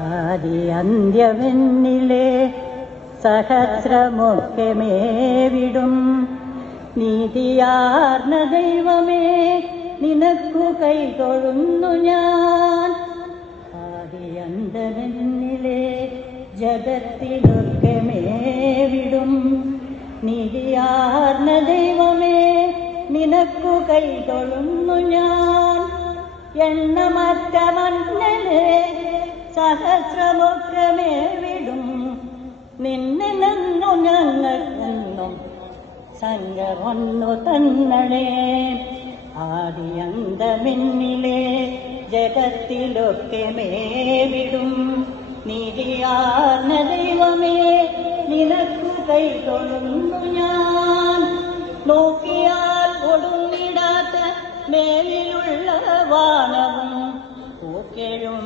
ആദി അന്ത്യമെന്നിലെ സഹസ്രമൊക്കെ മേവിടും. നീതിയാർന്ന ദൈവമേ നിനക്കു കൈതൊഴുന്നു ഞാൻ. ആദി അന്തമെന്നിലെ ജഗത്തിലൊക്കെ മേവിടും. നീതിയാർന്ന ദൈവമേ നിനക്കു കൈതൊഴുന്നു ഞാൻ. എണ്ണമറ്റ മണ്ണനെ സഹസ്രമൊക്കെ മേവിടും നിന്നെ നന്നു ഞങ്ങൾക്കെന്നും സംഘമൊന്നു തന്നളേ ആദിയന്തമിന്നിലെ ജഗത്തിലൊക്കെ മേവിടും നീതിയാർന്ന ദൈവമേ നിനക്കു കൈകൊള്ളുന്നു ഞാൻ. നോക്കിയാൽ ഒടുങ്ങിടാത്ത മേലിലുള്ള വാനവും പൂക്കെഴും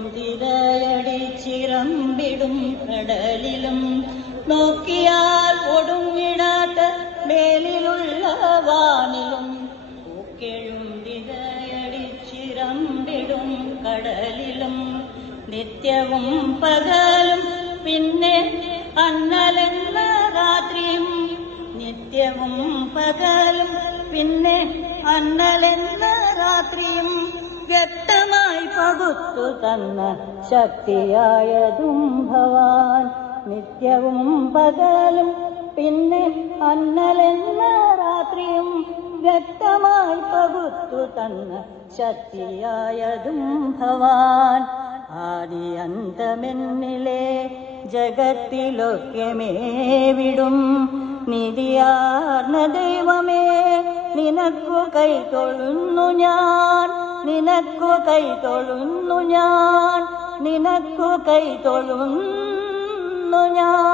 തിരയടിച്ചിറമ്പിടും കടലിലും. നോക്കിയാൽ ഒടുങ്ങിടാത്ത മേലിലുള്ള വാനിലും. പൂക്കെഴും വിതയടിച്ചിറമ്പിടും കടലിലും. നിത്യവും പകലും പിന്നെ അന്നലെന്ന രാത്രിയും. നിത്യവും പകലും പിന്നെ അന്നലെന്ന രാത്രിയും. പകുത്തു തന്ന ശക്തിയായതും ഭവാൻ. നിത്യവും പകലും പിന്നെ അന്നലെന്ന രാത്രിയും വ്യക്തമായി പകുത്തു തന്ന ശക്തിയായതും ഭവാൻ. ആദി അന്തമെന്നിലെ ജഗത്തിലൊക്കെ മേവിടും. നിധിയാർന്ന ദൈവമേ നിനക്കു കൈ തൊഴുന്നു ഞാൻ നിനക്കു കൈ തൊഴുന്നു ഞാൻ നിനക്കു കൈ തൊഴുന്നു ഞാൻ.